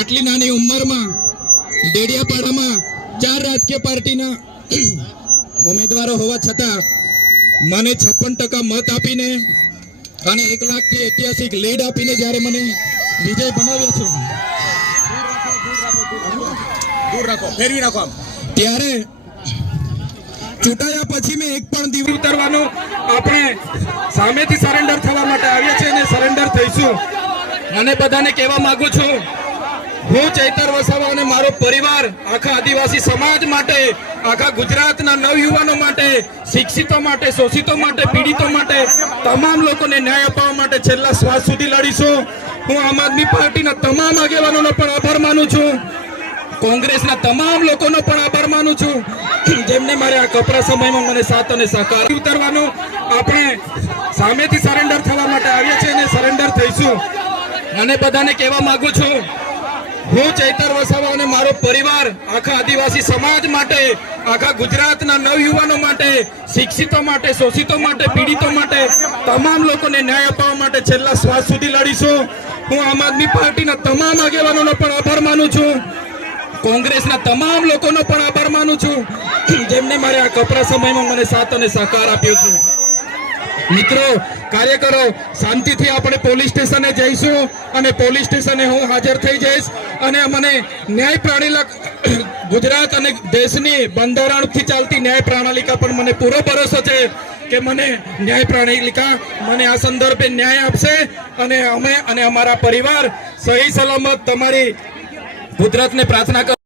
આટલી નાની ઉંમરમાં ડેડિયાપાડામાં ચાર રાજકીય પાર્ટીના ઉમેદવારો હોવા છતાં મને છપ્પન ટકા મત આપીને અને એક લાખથી ઐતિહાસિક લીડ આપીને જ્યારે મને વિજય બનાવ્યો છે. દૂર રાખો ફેરવી રાખો ત્યારે ચૂંટાયા પછી મેં એક પણ દિવસ ઉતરવાનું આપણે સામેથી સરેન્ડર થવા માટે આવીએ છીએ અને સરેન્ડર થઈશું. અને બધાને કહેવા માંગુ છું હું ચૈતર વસાવા અને મારો પરિવાર આખા આદિવાસી સમાજ માટે, આખા ગુજરાતના નવયુવાનો માટે, શિક્ષિતો માટે, શોષિતો માટે, પીડિતો માટે, તમામ લોકોને ન્યાય અપાવવા માટે છેલ્લા શ્વાસ સુધી લડીશું. હું આમ આદમી પાર્ટીના તમામ આગેવાનોનો પણ આભાર માનું છું. કોંગ્રેસના તમામ લોકોનો પણ આભાર માનું છું. જેમને મારે આ કપરા સમયમાં મને સાથ અને સહકાર ઉતરવાનું આપણે સામેથી સરેન્ડર થવા માટે આવીએ છીએ અને સરેન્ડર થઈશું. અને બધાને કહેવા માગું છું હું ચૈતર વસાવા અને મારો પરિવાર આખા આદિવાસી સમાજ માટે, આખા ગુજરાતના નવયુવાનો માટે, શિક્ષિતો માટે, શોષિતો માટે, પીડિતો માટે તમામ લોકોને ન્યાય અપાવવા માટે છેલ્લા શ્વાસ સુધી લડીશું. હું આમ આદમી પાર્ટીના તમામ આગેવાનોનો પણ આભાર માનું છું. કોંગ્રેસના તમામ લોકોનો પણ આભાર માનું છું. જેમને મારે આ કપરા સમયમાં મને સાથ અને સહકાર આપ્યો છે. મિત્રો કાર્યકરો શાંતિથી આપણે પોલીસ સ્ટેશને જઈશું અને પોલીસ સ્ટેશને હું હાજર થઈ જઈશ અને મને ન્યાય પ્રણાલિકા ગુજરાત અને દેશની બંધારણથી ચાલતી ન્યાય પ્રણાલિકા પણ મને પૂરો ભરોસો છે કે મને ન્યાય પ્રણાલિકા મને આ સંદર્ભે ન્યાય આપશે અને અમે અને અમારા પરિવાર સહી સલામત તમારી ગુજરાતને પ્રાર્થના કર